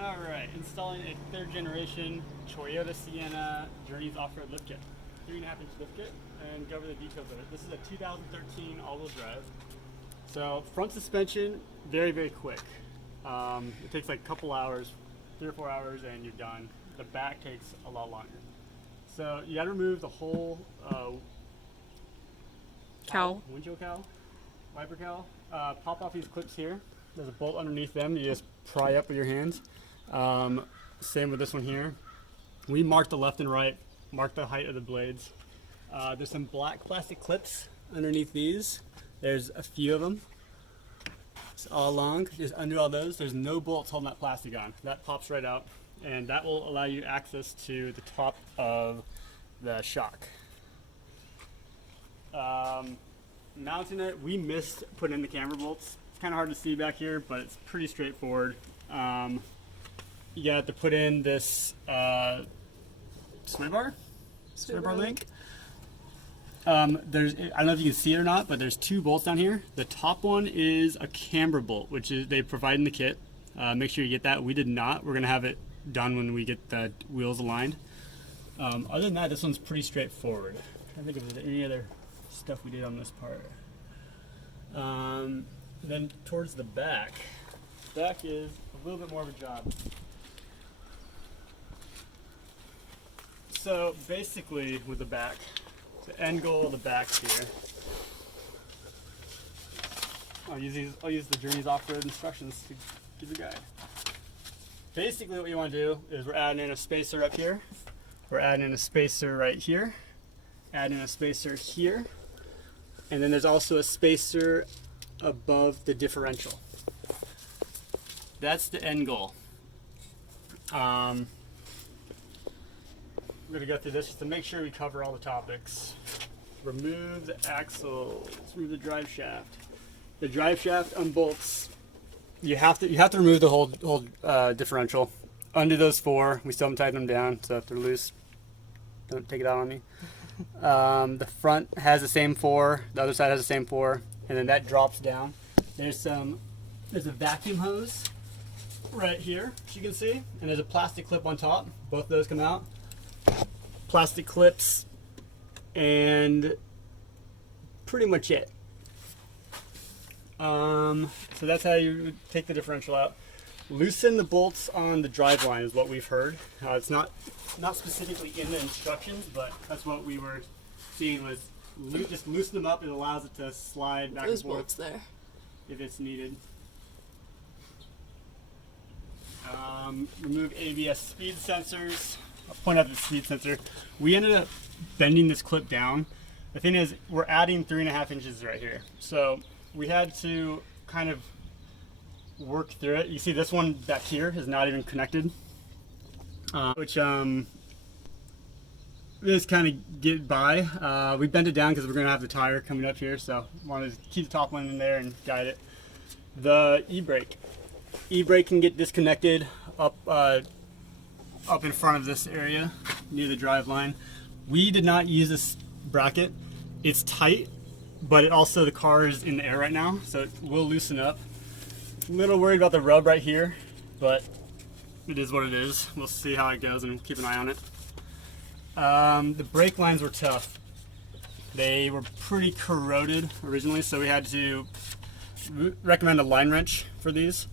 Alright, installing a third generation Toyota Sienna Journeys off-road lift kit. 3.5-inch lift kit, and go over the details of it. This is a 2013 all-wheel drive. So front suspension, very, very quick. It takes like a couple hours, 3 or 4 hours, and you're done. The back takes a lot longer. So you gotta remove the whole windshield cowl, wiper cowl. Pop off these clips here. There's a bolt underneath them. You just pry up with your hands. Same with this one here. We marked the left and right, marked the height of the blades. There's some black plastic clips underneath these. There's a few of them. It's all along. Just undo all those. There's no bolts holding that plastic on. That pops right out, and that will allow you access to the top of the shock. Mounting it, we missed putting in the camber bolts. It's kind of hard to see back here, but it's pretty straightforward. You got to put in this sway bar link. I don't know if you can see it or not, but there's 2 bolts down here. The top one is a camber bolt, which is they provide in the kit. Make sure you get that. We did not. We're gonna have it done when we get the wheels aligned. Other than that, this one's pretty straightforward. I think if there's any other stuff we did on this part. Then towards the back is a little bit more of a job. So basically with the back, the end goal of the back here, I'll use the Journeys off-road instructions to give a guide. Basically what you want to do is we're adding in a spacer up here, we're adding in a spacer right here, adding a spacer here, and then there's also a spacer above the differential. That's the end goal. We're going to go through this just to make sure we cover all the topics. Remove the axles, remove the drive shaft. The drive shaft unbolts. You have to remove the whole differential. Undo those 4. We still haven't tightened them down, so if they're loose, don't take it out on me. The front has the same 4. The other side has the same 4, and then that drops down. There's a vacuum hose right here, as you can see, and there's a plastic clip on top. Both of those come out. Plastic clips, and pretty much it. So that's how you take the differential out. Loosen the bolts on the drive line is what we've heard. It's not specifically in the instructions, but that's what we were seeing was just loosen them up. It allows it to slide back and forth. Bolts there. If it's needed. Remove ABS speed sensors. I'll point out the speed sensor. We ended up bending this clip down. The thing is, we're adding 3.5 inches right here. So we had to kind of work through it. You see this one back here is not even connected, which just kind of get by. We bent it down because we're going to have the tire coming up here, so wanted to keep the top one in there and guide it. The e-brake can get disconnected up in front of this area near the drive line. We did not use this bracket. It's tight, but the car is in the air right now, so it will loosen up. A little worried about the rub right here, but it is what it is. We'll see how it goes and keep an eye on it. The brake lines were tough. They were pretty corroded originally, so we had to recommend a line wrench for these.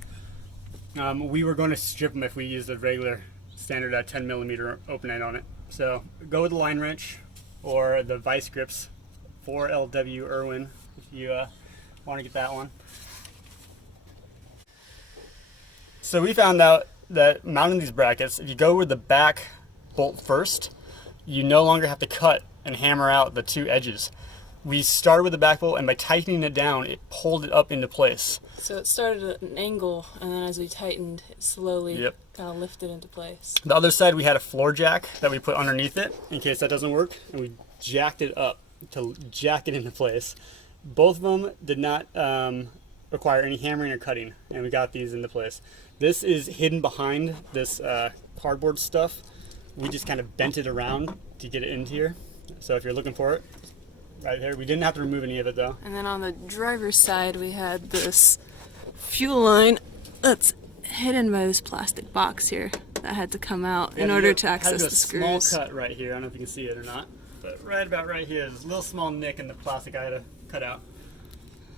We were going to strip them if we used a regular standard 10mm open end on it. So go with the line wrench or the vice grips, 4LW Irwin if you want to get that one. So we found out that mounting these brackets, if you go with the back bolt first, you no longer have to cut and hammer out the 2 edges. We started with the back bolt, and by tightening it down, it pulled it up into place. So it started at an angle, and then as we tightened, it slowly kind of lifted into place. The other side, we had a floor jack that we put underneath it in case that doesn't work, and we jacked it up to jack it into place. Both of them did not require any hammering or cutting, and we got these into place. This is hidden behind this cardboard stuff. We just kind of bent it around to get it into here. So if you're looking for it, right there. We didn't have to remove any of it though. And then on the driver's side, we had this fuel line that's hidden by this plastic box here that had to come out in order to access the screws. Small cut right here. I don't know if you can see it or not, but right about right here, there's a little small nick in the plastic I had to cut out.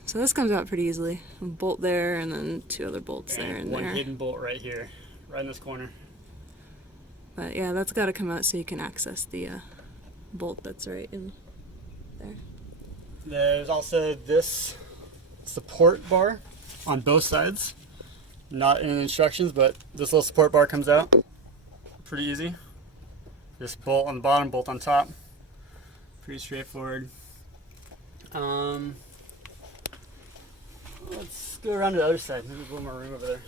So this comes out pretty easily. A bolt there, and then 2 other bolts there and one there. hidden bolt right here, right in this corner. But yeah, that's got to come out so you can access the bolt that's right in there. There's also this support bar on both sides. Not in the instructions, but this little support bar comes out. Pretty easy. Just bolt on the bottom, bolt on top. Pretty straightforward. Let's go around to the other side. Maybe there's a little more room over there.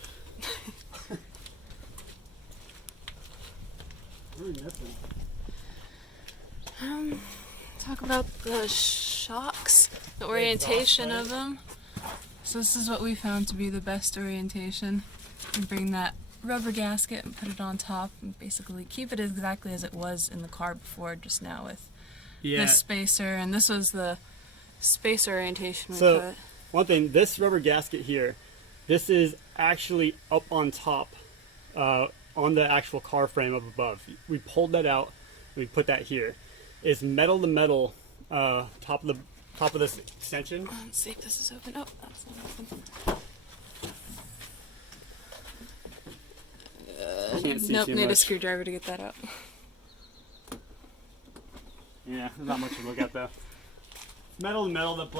What are we missing? Talk about the shocks, the orientation of them. So this is what we found to be the best orientation. You bring that rubber gasket and put it on top and basically keep it exactly as it was in the car before just now with this spacer. And this was the spacer orientation we put. One thing, this rubber gasket here, this is actually up on top on the actual car frame up above. We pulled that out, we put that here. It's metal to metal top of this extension. Let's see if this is open. Oh, that's not open. Can't see nope, too need much. a screwdriver to get that out. Yeah, there's not much to look at though. Metal to metal, that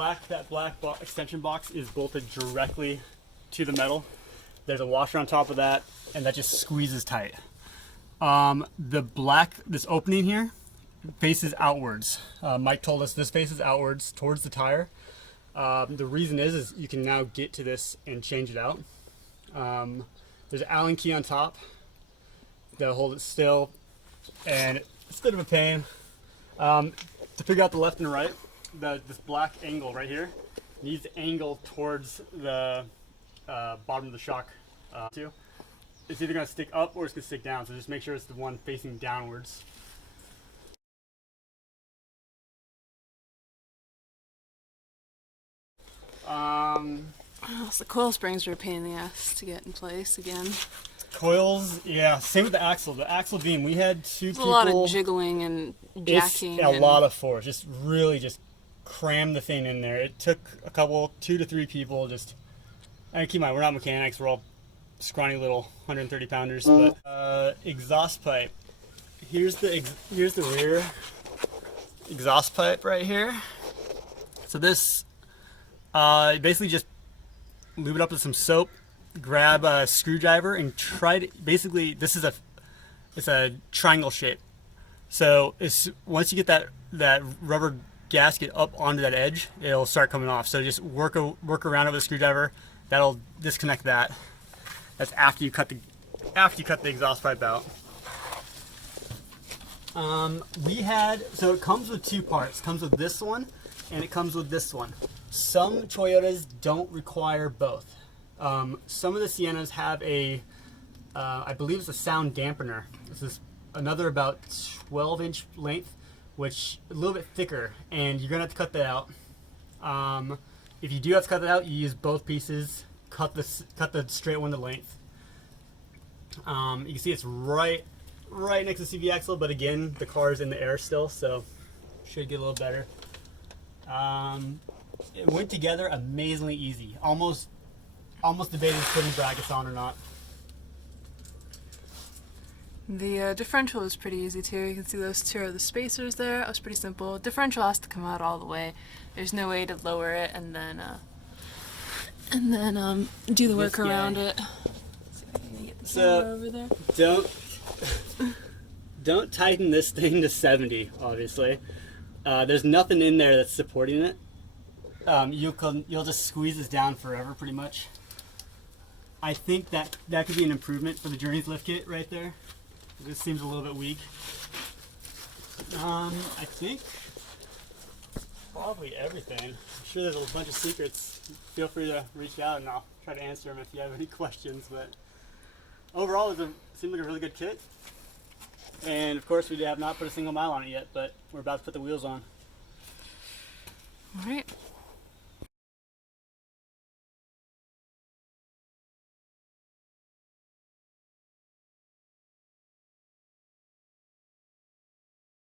black extension box is bolted directly to the metal. There's a washer on top of that, and that just squeezes tight. This opening here faces outwards. Mike told us this faces outwards towards the tire. The reason is you can now get to this and change it out. There's an Allen key on top that'll hold it still, and it's a bit of a pain to figure out the left and right. This black angle right here needs to angle towards the bottom of the shock too. It's either going to stick up or it's going to stick down, so just make sure it's the one facing downwards. So the coil springs are a pain in the ass to get in place again. Coils, yeah, same with the axle. The axle beam, we had two people. A lot of jiggling and jacking. It's a lot of force. Just really cram the thing in there. It took a couple, 2 to 3 people. And keep in mind, we're not mechanics. We're all scrawny little 130 pounders. But exhaust pipe. Here's the rear exhaust pipe right here. So this basically just lube it up with some soap, grab a screwdriver, and try to basically it's a triangle shape. So once you get that rubber gasket up onto that edge, it'll start coming off. So just work around it with a screwdriver. That'll disconnect that. That's after you cut the exhaust pipe out. So it comes with 2 parts. It comes with this one and it comes with this one. Some Toyotas don't require both. Some of the Siennas have I believe it's a sound dampener. This is another about 12-inch length, which a little bit thicker, and you're gonna have to cut that out. If you do have to cut that out, you use both pieces. Cut the straight one to length. You can see it's right next to the CV axle, but again, the car is in the air still, so should get a little better. It went together amazingly easy. Almost debated putting brackets on or not. The differential is pretty easy too. You can see those 2 are the spacers there. It was pretty simple. Differential has to come out all the way. There's no way to lower it and then do the work around it. So over there. Don't tighten this thing to 70. Obviously, there's nothing in there that's supporting it. You'll just squeeze this down forever, pretty much. I think that could be an improvement for the Journeys lift kit right there. This seems a little bit weak. I think probably everything. I'm sure there's a bunch of secrets. Feel free to reach out and I'll try to answer them if you have any questions. But overall, it seemed like a really good kit. And of course, we have not put a single mile on it yet, but we're about to put the wheels on. All right.